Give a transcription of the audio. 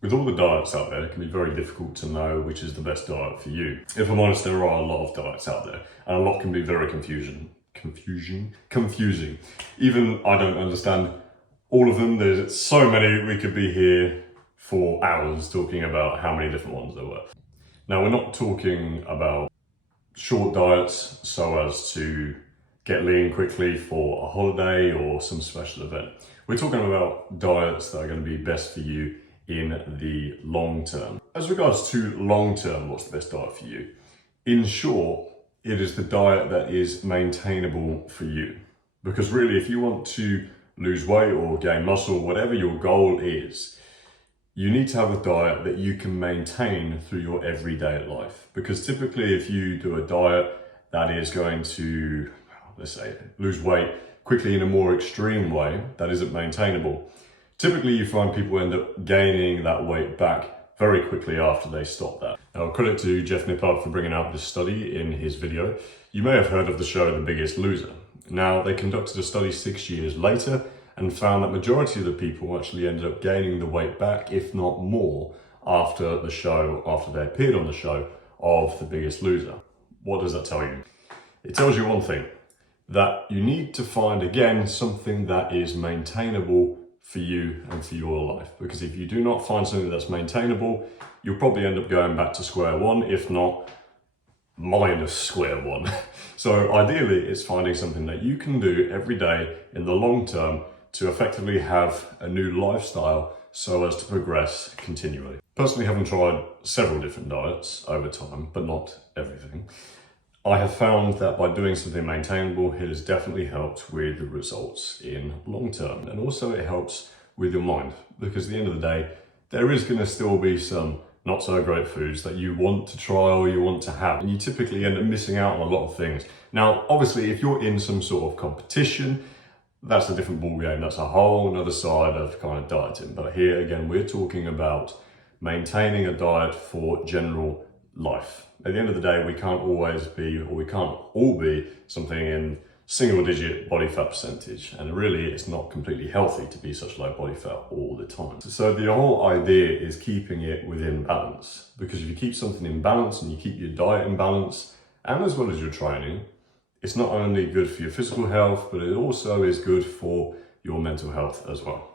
With all the diets out there, it can be very difficult to know which is the best diet for you. If I'm honest, there are a lot of diets out there, and a lot can be very confusing. Even I don't understand all of them. There's so many, we could be here for hours talking about how many different ones there were. Now, we're not talking about short diets so as to get lean quickly for a holiday or some special event. We're talking about diets that are going to be best for you in the long term. As regards to long term, what's the best diet for you? In short, it is the diet that is maintainable for you. Because really, if you want to lose weight or gain muscle, whatever your goal is, you need to have a diet that you can maintain through your everyday life. Because typically, if you do a diet that is going to, let's say, lose weight quickly in a more extreme way, that isn't maintainable. Typically, you find people end up gaining that weight back very quickly after they stop that. Now, credit to Jeff Nippard for bringing out this study in his video. You may have heard of the show The Biggest Loser. Now, they conducted a study 6 years later and found that majority of the people actually ended up gaining the weight back, if not more, after they appeared on the show of The Biggest Loser. What does that tell you? It tells you one thing, that you need to find, again, something that is maintainable for you and for your life. Because if you do not find something that's maintainable, you'll probably end up going back to square one, if not minus square one. So ideally, it's finding something that you can do every day in the long term to effectively have a new lifestyle so as to progress continually. Personally, having tried several different diets over time, but not everything, I have found that by doing something maintainable, it has definitely helped with the results in long term. And also it helps with your mind, because at the end of the day, there is going to still be some not so great foods that you want to try or you want to have. And you typically end up missing out on a lot of things. Now, obviously, if you're in some sort of competition, that's a different ballgame. That's a whole other side of kind of dieting. But here, again, we're talking about maintaining a diet for general life. At the end of the day, we can't always be, or we can't all be, something in single-digit body fat percentage. And really, it's not completely healthy to be such low body fat all the time. So the whole idea is keeping it within balance. Because if you keep something in balance and you keep your diet in balance, and as well as your training, it's not only good for your physical health, but it also is good for your mental health as well.